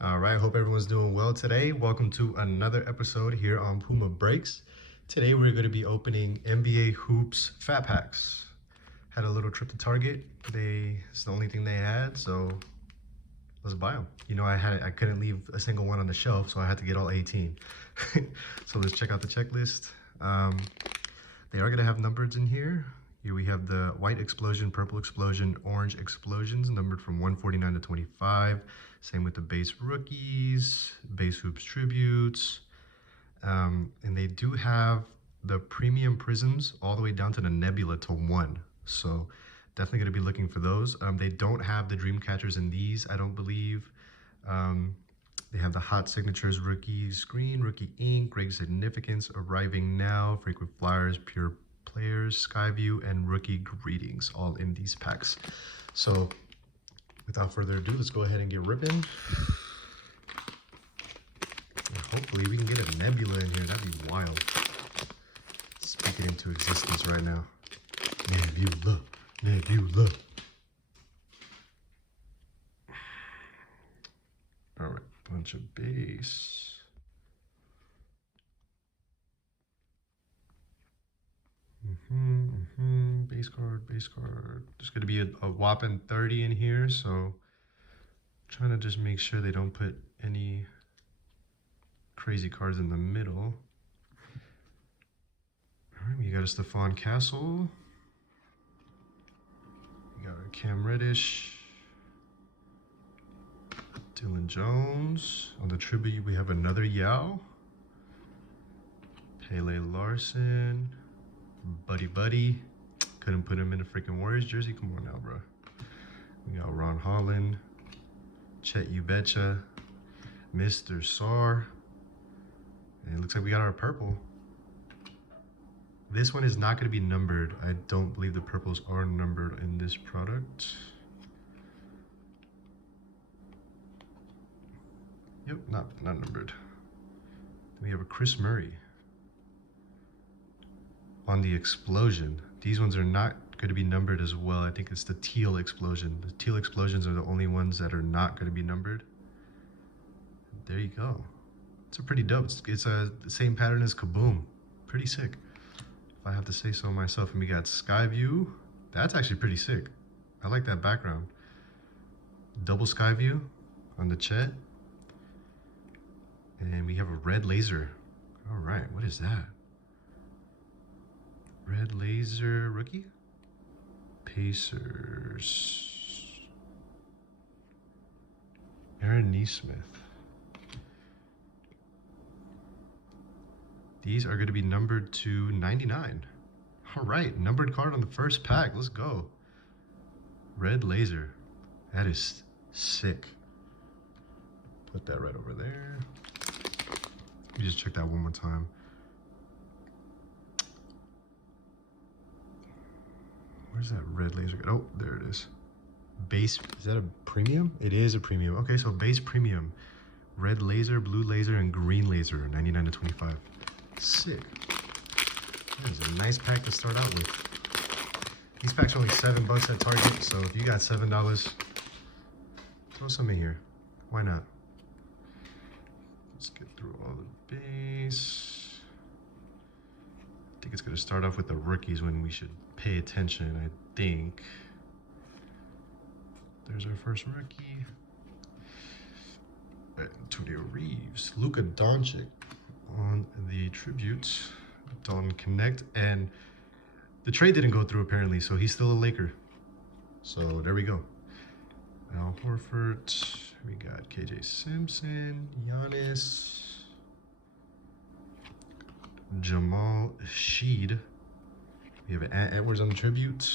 All right, hope everyone's doing well today. Welcome to another episode here on Puma Breaks. Today we're going to be opening NBA Hoops Fat Packs. Had a little trip to Target. It's the only thing they had, so let's buy them. You know, I couldn't leave a single one on the shelf, so I had to get all 18. So let's check out the checklist. They are going to have numbers in here. Here we have the white explosion, purple explosion, orange explosions, numbered from 149 to 25. Same with the base rookies, base hoops tributes. And they do have the premium prisms all the way down to the nebula to 1. So definitely going to be looking for those. They don't have the dream catchers in these, I don't believe. They have the hot signatures, rookie screen, rookie ink, great significance, arriving now, frequent flyers, pure players, Skyview, and rookie greetings, all in these packs. So without further ado, let's go ahead and get ripping. And hopefully we can get a nebula in here. That'd be wild. Speak it into existence right now. Nebula, nebula. All right, bunch of base. Base card, base card. There's gonna be a whopping 30 in here, so trying to just make sure they don't put any crazy cards in the middle. All right, we got a Stephon Castle. We got a Cam Reddish. Dylan Jones. On the tribute, we have another Yao. Pele Larson. Buddy. Couldn't put him in a freaking Warriors jersey. Come on now, bro. We got Ron Holland. Chet You Betcha. Mr. Sar. And it looks like we got our purple. This one is not going to be numbered. I don't believe the purples are numbered in this product. Yep, not numbered. Then we have a Chris Murray. On the explosion. These ones are not going to be numbered as well. I think it's the teal explosion. The teal explosions are the only ones that are not going to be numbered. There you go. It's a pretty dope. It's the same pattern as Kaboom. Pretty sick, if I have to say so myself. And we got Skyview. That's actually pretty sick. I like that background. Double Skyview on the Chet. And we have a red laser. All right, what is that? Red laser rookie? Pacers. Aaron Neesmith. These are going to be numbered to 99. All right, numbered card on the first pack. Let's go. Red laser. That is sick. Put that right over there. Let me just check that one more time. Where's that red laser? Oh, there it is. Base, is that a premium? It is a premium. Okay, so base premium. Red laser, blue laser, and green laser, 99 to 25. Sick. That is a nice pack to start out with. These packs are only $7 at Target, so if you got $7, throw some in here. Why not? Let's get through all the base. I think it's going to start off with the rookies when we should pay attention, I think. There's our first rookie. Antonio Reeves. Luka Doncic on the tribute. Don't connect. And the trade didn't go through apparently, so he's still a Laker. So there we go. Al Horford. We got KJ Simpson. Giannis. Jamal Sheed. We have Ant Edwards on the tribute.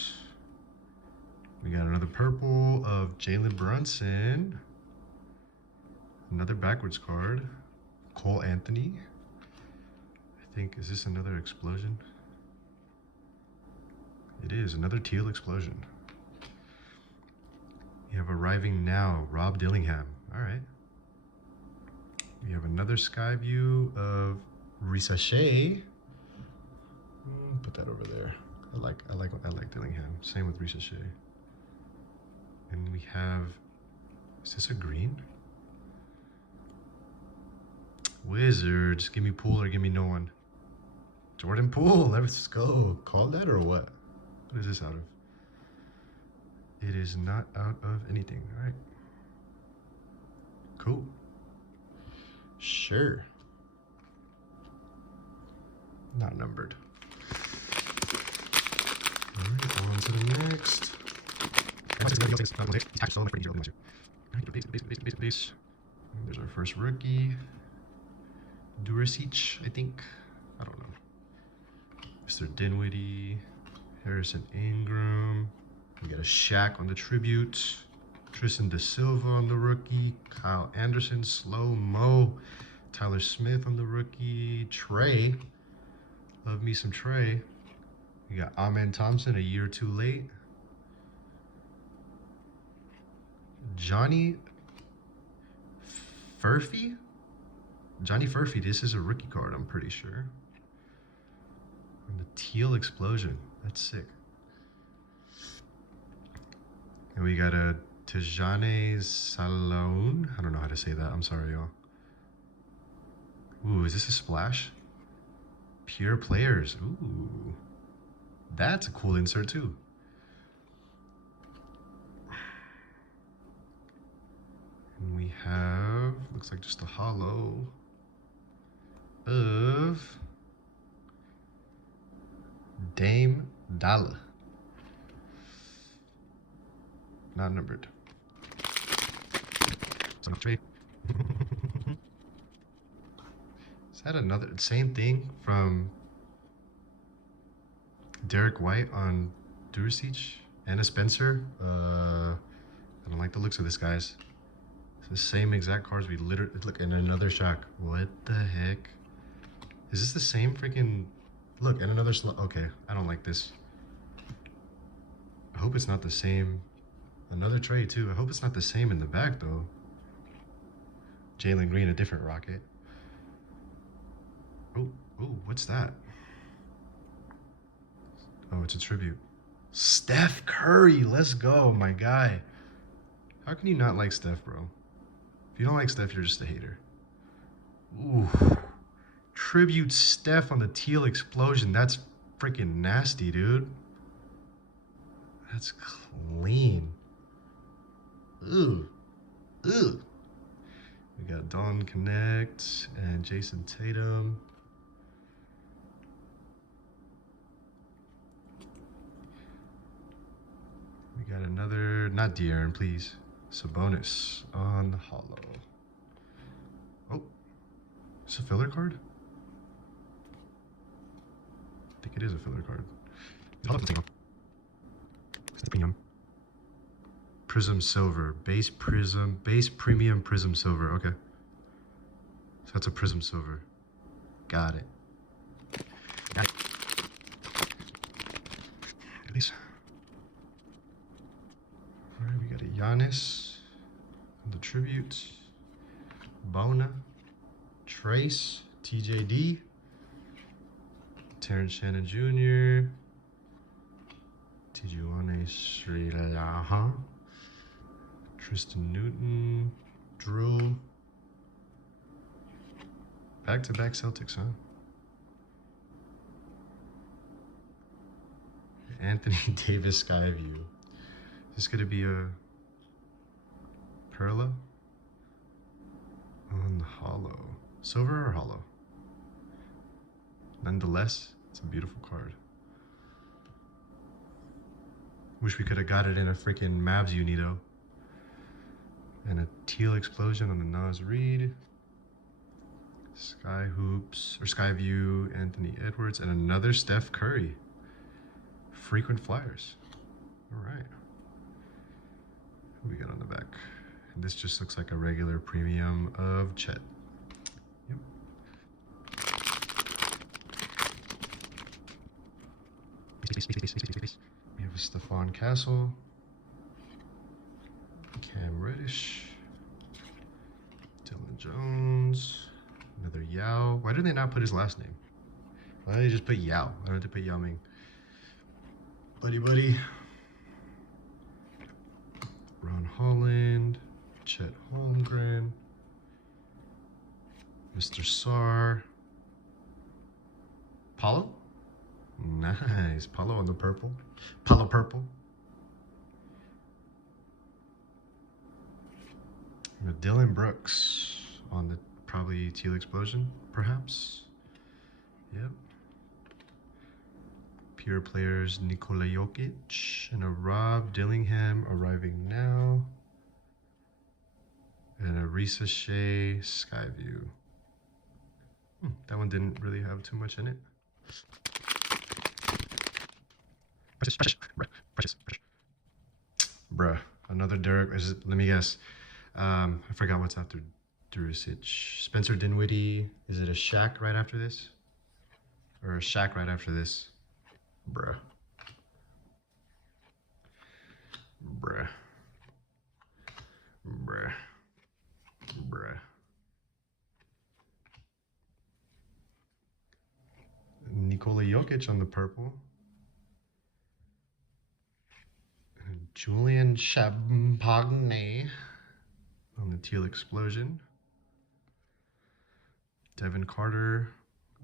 We got another purple of Jalen Brunson. Another backwards card. Cole Anthony. I think, is this another explosion? It is, another teal explosion. We have arriving now, Rob Dillingham. All right. We have another Skyview of Risa Shea. Put that over there. I like Dillingham. Same with Risa Shea. And we have, is this a green? Wizards. Give me Poole or give me no one. Jordan Poole. Let's go. Call that or what? What is this out of? It is not out of anything. All right. Cool. Sure. Not numbered. All right, on to the next. There's our first rookie. Durasic, I think. I don't know. Mr. Dinwiddie. Harrison Ingram. We got a Shaq on the tribute. Tristan Da Silva on the rookie. Kyle Anderson, slow-mo. Tyler Smith on the rookie. Trey. Love me some Trey. We got Amen Thompson, a year too late. Johnny Furphy? Johnny Furphy, this is a rookie card, I'm pretty sure. And the teal explosion. That's sick. And we got a Tijane Salone. I don't know how to say that. I'm sorry, y'all. Ooh, is this a splash? Pure players. Ooh. That's a cool insert, too. And we have, looks like just a hollow of Dame Dalla. Not numbered. Is that another same thing from Derek White on Durasic? Anna Spencer? I don't like the looks of this, guys. It's the same exact cards we literally look in another Shaq. What the heck? Is this the same freaking look and another okay, I don't like this. I hope it's not the same. Another tray too. I hope it's not the same in the back though. Jalen Green, a different Rocket. Oh, what's that? Oh, it's a tribute. Steph Curry, let's go, my guy. How can you not like Steph, bro? If you don't like Steph, you're just a hater. Ooh. Tribute Steph on the teal explosion. That's freaking nasty, dude. That's clean. Ooh. Ooh. We got Don Connect and Jason Tatum. We got another, not De'Aaron, please. Sabonis on the hollow. Oh, it's a filler card? I think it is a filler card. Prism Silver, base premium Prism Silver, okay. So that's a Prism Silver. Got it. Got it. At least. All right, we got a Giannis, the tribute, Bona, Trace, TJD, Terrence Shannon Jr., Tijuana Srilaha, Tristan Newton, Drew. Back-to-back Celtics, huh? Anthony Davis Skyview. Is this gonna be a Perla on the hollow? Silver or hollow? Nonetheless, it's a beautiful card. Wish we could have got it in a freaking Mavs uni though. And a teal explosion on the Nas Reed. Sky Hoops, or Skyview, Anthony Edwards, and another Steph Curry. Frequent flyers. All right. Who we got on the back? And this just looks like a regular premium of Chet. Yep. We have a Stephon Castle. Cam Reddish. Dylan Jones. Another Yao. Why did they not put his last name? Why did they just put Yao? Why did they put Yao Ming? Buddy. Ron Holland. Chet Holmgren. Mr. Sar. Paulo? Nice. Paulo on the purple. Paulo purple. Dylan Brooks on the probably teal explosion, perhaps. Yep. Pure players Nikola Jokic and a Rob Dillingham arriving now. And a Risa Shea Skyview. That one didn't really have too much in it. Precious. Bruh. Another Derek. Let me guess. I forgot what's after Drusic. Spencer Dinwiddie. Is it a Shaq right after this? Or a Shaq right after this? Bruh. Bruh. Bruh. Bruh. Nikola Jokic on the purple. Julian Champagne on the teal explosion. Devin Carter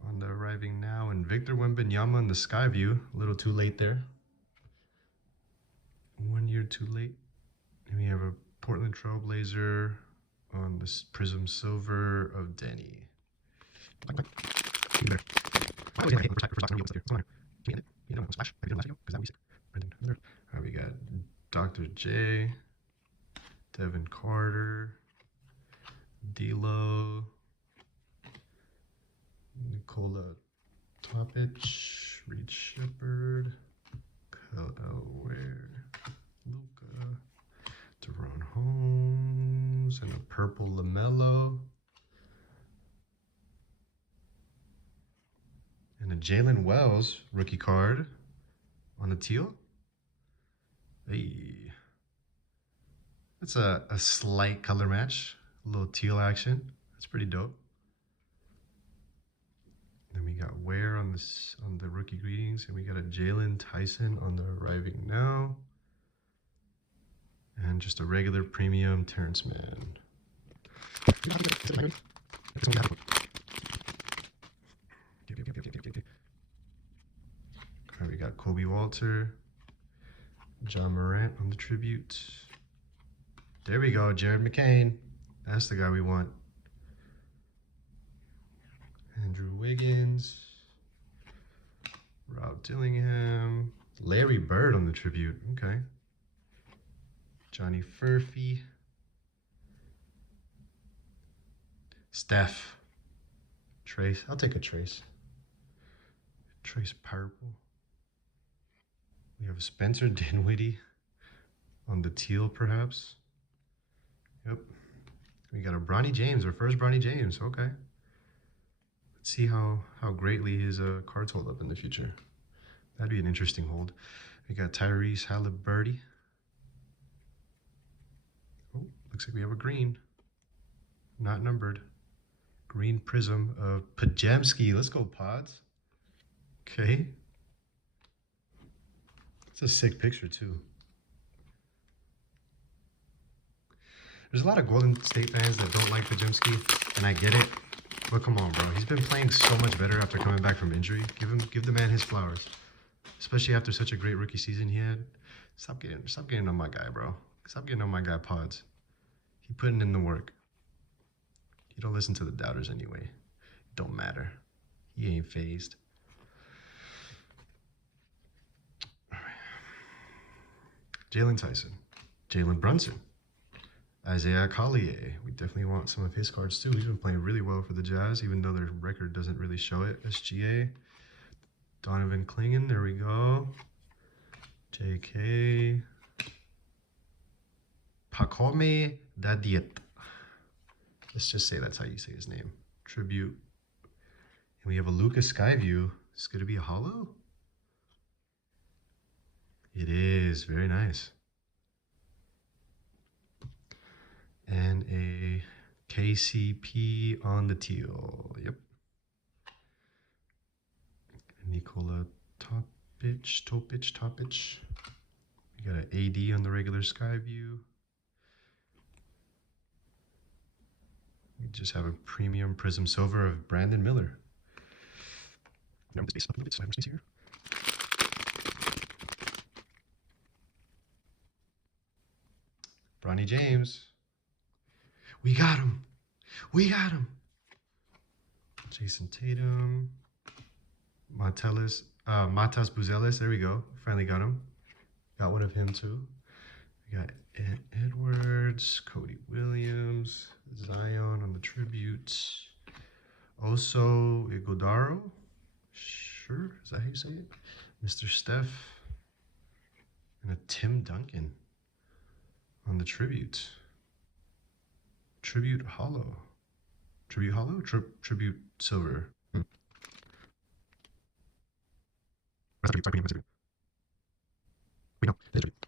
on the arriving now. And Victor Wembanyama on the Skyview. A little too late there. 1 year too late. And we have a Portland Trailblazer on this Prism Silver of Denny. We got Dr. J, Devin Carter, D'Lo, Nikola Topic, Reed Shepard, Kyle Elware, Luka, Deron Holmes, and a purple LaMelo. And a Jalen Wells rookie card on the teal. Hey. That's a slight color match. A little teal action. That's pretty dope. Then we got Ware on the rookie greetings, and we got a Jalen Tyson on the arriving now. And just a regular premium Terrence Mann. Alright, we got Kobe Walter, John Morant on the tribute. There we go, Jared McCain. That's the guy we want. Andrew Wiggins, Rob Dillingham, Larry Bird on the tribute. Okay. Johnny Furphy, Steph, Trace. I'll take a Trace. Trace purple. We have a Spencer Dinwiddie on the teal, perhaps. Yep. We got a Bronny James, our first Bronny James. Okay. Let's see how greatly his cards hold up in the future. That'd be an interesting hold. We got Tyrese Halliburton. Oh, looks like we have a green. Not numbered. Green Prism of Pajemski. Let's go, Pods. Okay. It's a sick picture, too. There's a lot of Golden State fans that don't like Pajemski, and I get it. But come on, bro. He's been playing so much better after coming back from injury. Give the man his flowers. Especially after such a great rookie season he had. Stop getting on my guy, bro. Stop getting on my guy, Pods. He putting in the work. You don't listen to the doubters anyway. It don't matter. He ain't phased. All right. Jalen Tyson. Jalen Brunson. Isaiah Collier. We definitely want some of his cards too. He's been playing really well for the Jazz, even though their record doesn't really show it. SGA. Donovan Clingan. There we go. JK. Pacome Dadiet. Let's just say that's how you say his name. Tribute. And we have a Lucas Skyview. Is it going to be a hollow? It is. Very nice. And a KCP on the teal. Yep. Nikola Topic. We got an AD on the regular Skyview. We We just have a premium Prism Silver of Brandon Miller. Number the space up a little bit so I have more space here. Bronny James. We got him. We got him. Jason Tatum. Matas Buzelis. There we go. Finally got him. Got one of him too. We got Edwards, Cody Williams, Zion on the tributes. Also Iguodaro. Sure, is that how you say it? Mr. Steph. And a Tim Duncan on the tribute. Tribute hollow. Tribute hollow? Tribute silver. That's a tribute. Sorry, wait, no, that's a tribute.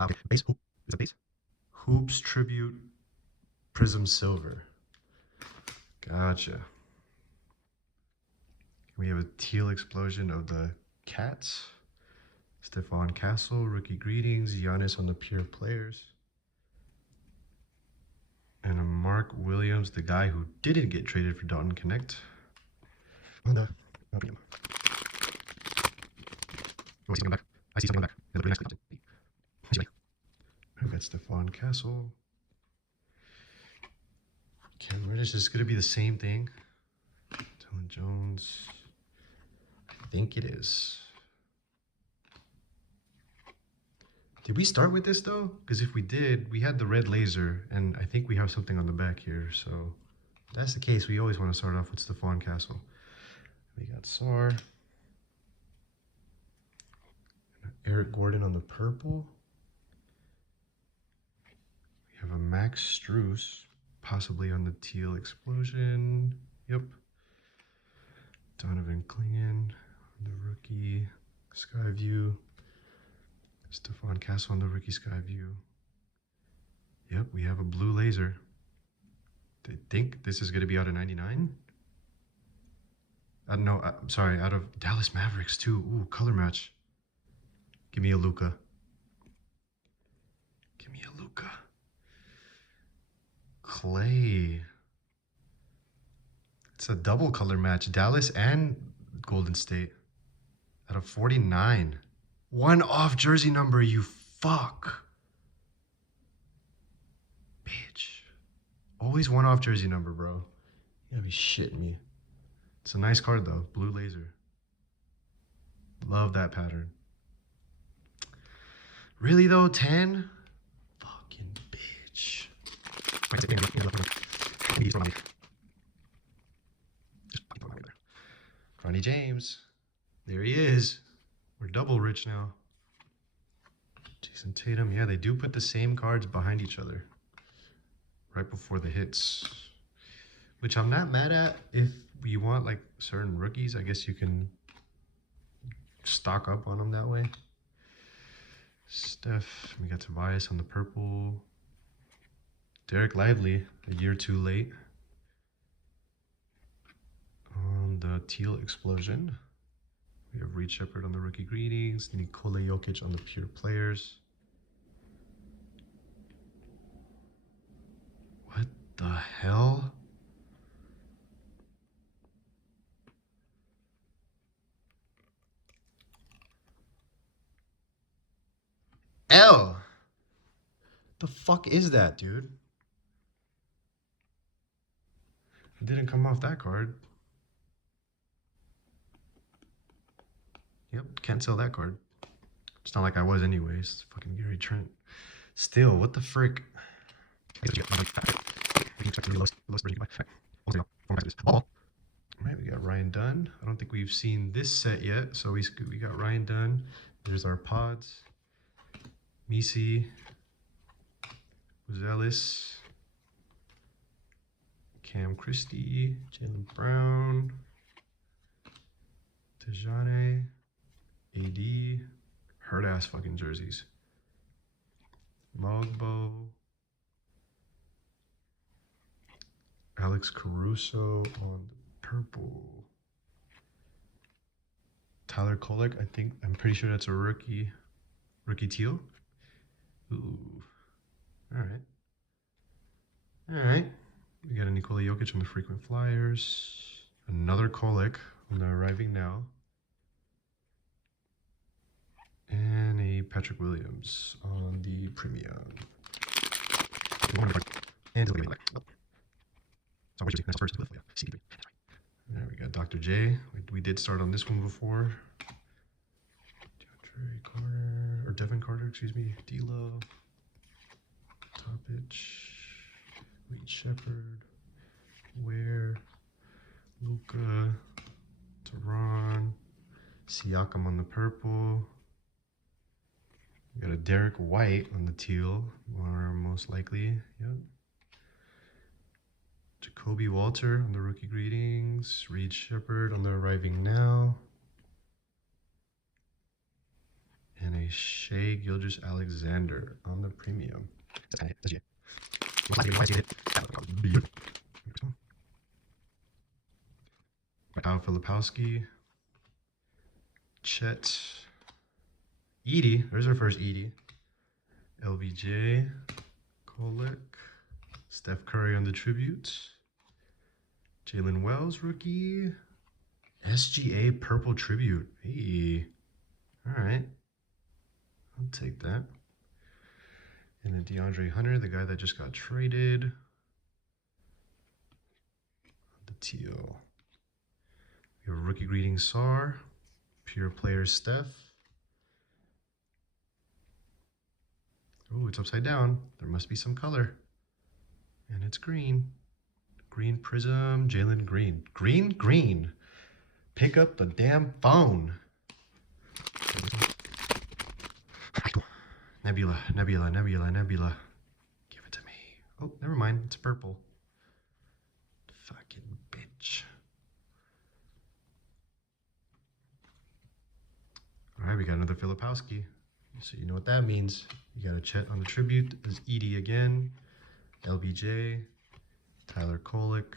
Okay, base. Oh, is that base? Hoops tribute Prism Silver. Gotcha. We have a teal explosion of the Cats. Stephon Castle, rookie greetings. Giannis on the pure players. And a Mark Williams, the guy who didn't get traded for Dalton Connect. On the RPM. Oh, I see something back. I see something back. They look really nice. I've got Stephon Castle. Cam Reddish is going to be the same thing. Dylan Jones. I think it is. Did we start with this though? Because if we did, we had the red laser, and I think we have something on the back here. So if that's the case, we always want to start off with Stephon Castle. We got Sar. Eric Gordon on the purple. We have a Max Strus, possibly on the teal explosion. Yep. Donovan Clingan on the rookie Skyview. Stephon Castle on the rookie Skyview. Yep, we have a blue laser. I think this is going to be out of 99. No, I'm sorry, out of Dallas Mavericks too. Ooh, color match. Give me a Luka. Give me a Luka. Clay. It's a double color match. Dallas and Golden State. Out of 49. One off jersey number, you fuck. Bitch. Always one off jersey number, bro. You gotta be shitting me. It's a nice card though. Blue laser. Love that pattern. Really though, 10? Fucking bitch. Bronny James. There he is. We're double rich now. Jason Tatum. Yeah, they do put the same cards behind each other. Right before the hits. Which I'm not mad at. If you want like certain rookies, I guess you can stock up on them that way. Steph. We got Tobias on the purple. Derek Lively, a year too late. On the teal explosion. We have Reed Shepard on the rookie greetings. Nikola Jokic on the pure players. What the hell? L. The fuck is that, dude? It didn't come off that card. Yep, can't sell that card. It's not like I was anyways. Fucking Gary Trent. Still, what the frick? All right, we got Ryan Dunn. I don't think we've seen this set yet, so we got Ryan Dunn. There's our pods. Misi. Zealous. Cam Christie. Jaylen Brown. Tejane. AD, hurt ass fucking jerseys. Mogbo, Alex Caruso on the purple. Tyler Kolek, I'm pretty sure that's a rookie teal. Ooh. All right. All right. We got a Nikola Jokic on the frequent flyers. Another Kolek on the arriving now. And a Patrick Williams on the premium. And there we got Dr. J. We did start on this one before. DeAndre Carter, or Devin Carter, excuse me. D'Lo, Topic, Reed Shepard, Ware, Luka, Teron, Siakam on the purple. We got a Derek White on the teal, or most likely, yep. Jacoby Walter on the rookie greetings. Reed Shepard on the arriving now. And a Shea Gilgeous-Alexander on the premium. Kyle Filipowski. Chet. Edie. There's our first Edie. LBJ. Kolek. Steph Curry on the tribute. Jalen Wells rookie. SGA purple tribute. Hey. All right. I'll take that. And then DeAndre Hunter, the guy that just got traded. The teal. We have rookie greeting Sar. Pure player Steph. Oh, it's upside down. There must be some color. And it's green. Green Prism, Jalen Green. Green. Pick up the damn phone. Nebula. Give it to me. Oh, never mind. It's purple. Fucking bitch. All right, we got another Filipowski. So you know what that means. You got a Chet on the tribute. There's Edie again. LBJ. Tyler Kolek.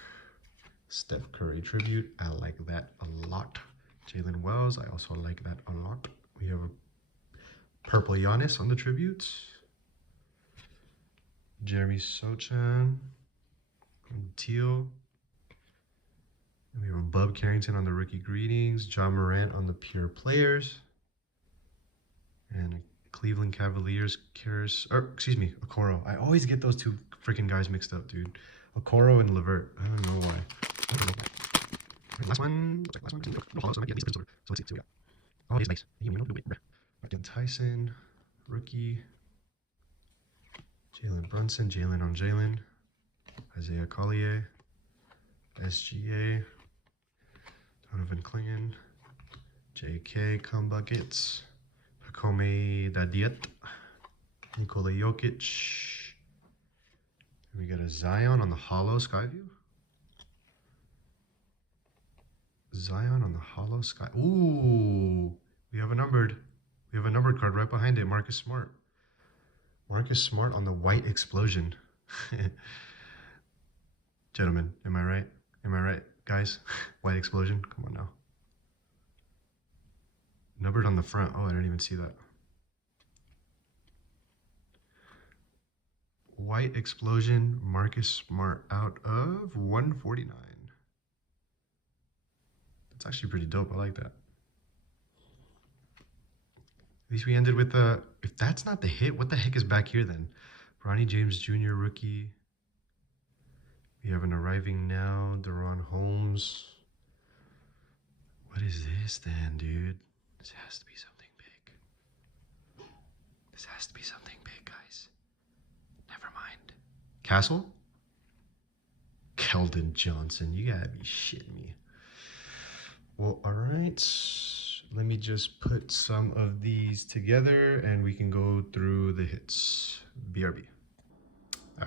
Steph Curry tribute. I like that a lot. Jalen Wells. I also like that a lot. We have a purple Giannis on the tributes. Jeremy Sochan on the teal. And we have a Bub Carrington on the rookie greetings. John Morant on the pure players. And a Cleveland Cavaliers Okoro. I always get those two freaking guys mixed up, dude. Okoro and Levert. I don't know why. Last one. So let's see what we got. Oh, he's nice. Again, Tyson, rookie. Jalen Brunson, Jalen on Jalen. Isaiah Collier. SGA. Donovan Clingan. JK, come buckets. Hakome Dadiet. Nikola Jokic. We got a Zion on the hollow Skyview. Zion on the hollow sky. Ooh, we have a numbered card right behind it. Marcus Smart. Marcus Smart on the white explosion. Gentlemen, am I right? Am I right, guys? White explosion. Come on now. Numbered on the front. Oh, I didn't even see that. White explosion. Marcus Smart out of 149. It's actually pretty dope. I like that. At least we ended with a... If that's not the hit, what the heck is back here then? Bronny James Jr. rookie. We have an arriving now. Deron Holmes. What is this then, dude? This has to be something big. This has to be something big, guys. Never mind. Castle? Keldon Johnson. You gotta be shitting me. Well, all right, let me just put some of these together and we can go through the hits. BRB.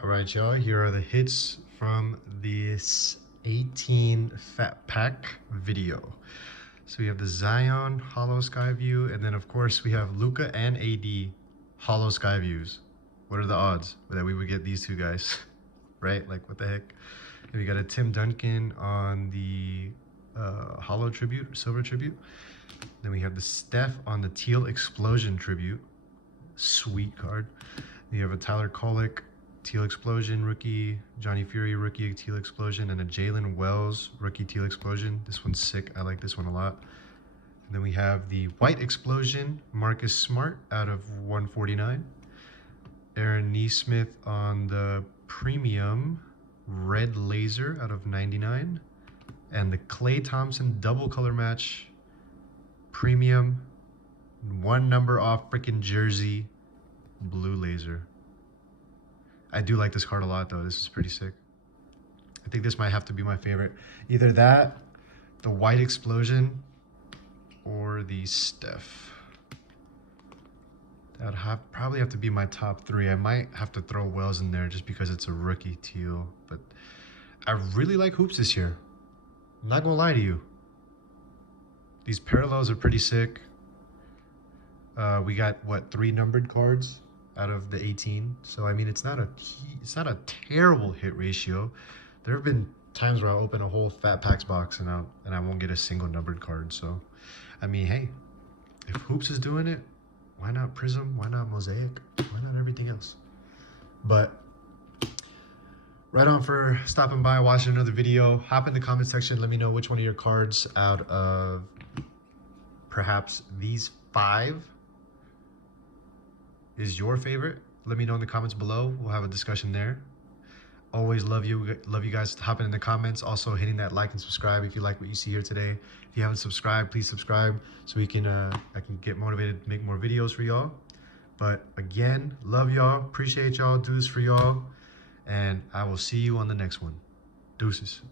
All right, y'all, here are the hits from this 18 Fat Pack video. So we have the Zion Hollow Skyview, and then of course we have Luka and AD Hollow Skyviews. What are the odds that we would get these two guys, right? Like, what the heck? And we got a Tim Duncan on the Hollow Tribute, Silver Tribute. Then we have the Steph on the Teal Explosion tribute. Sweet card. You have a Tyler Kolek Teal Explosion rookie, Johnny Fury rookie Teal Explosion, and a Jalen Wells rookie Teal Explosion. This one's sick. I like this one a lot. And then we have the White Explosion, Marcus Smart out of 149. Aaron Neesmith on the Premium Red Laser out of 99. And the Klay Thompson double color match Premium, one number off freaking jersey, Blue Laser. I do like this card a lot though. This is pretty sick. I think this might have to be my favorite. Either that, the White Explosion, or the Steph. That would probably have to be my top three. I might have to throw Wells in there just because it's a rookie teal. But I really like hoops this year. I'm not gonna lie to you. These parallels are pretty sick. We got what, 3 numbered cards out of the 18. So I mean, it's not a terrible hit ratio. There have been times where I open a whole Fat Packs box and I won't get a single numbered card. So I mean, hey, if Hoops is doing it, why not Prism? Why not Mosaic? Why not everything else? But right on for stopping by, watching another video. Hop in the comment section. Let me know which one of your cards out of perhaps these 5 is your favorite. Let me know in the comments below. We'll have a discussion there. Always love you guys hopping in the comments. Also hitting that like and subscribe if you like what you see here today. If you haven't subscribed, please subscribe so we can I can get motivated to make more videos for y'all. But again, love y'all, appreciate y'all, do this for y'all, and I will see you on the next one. Deuces.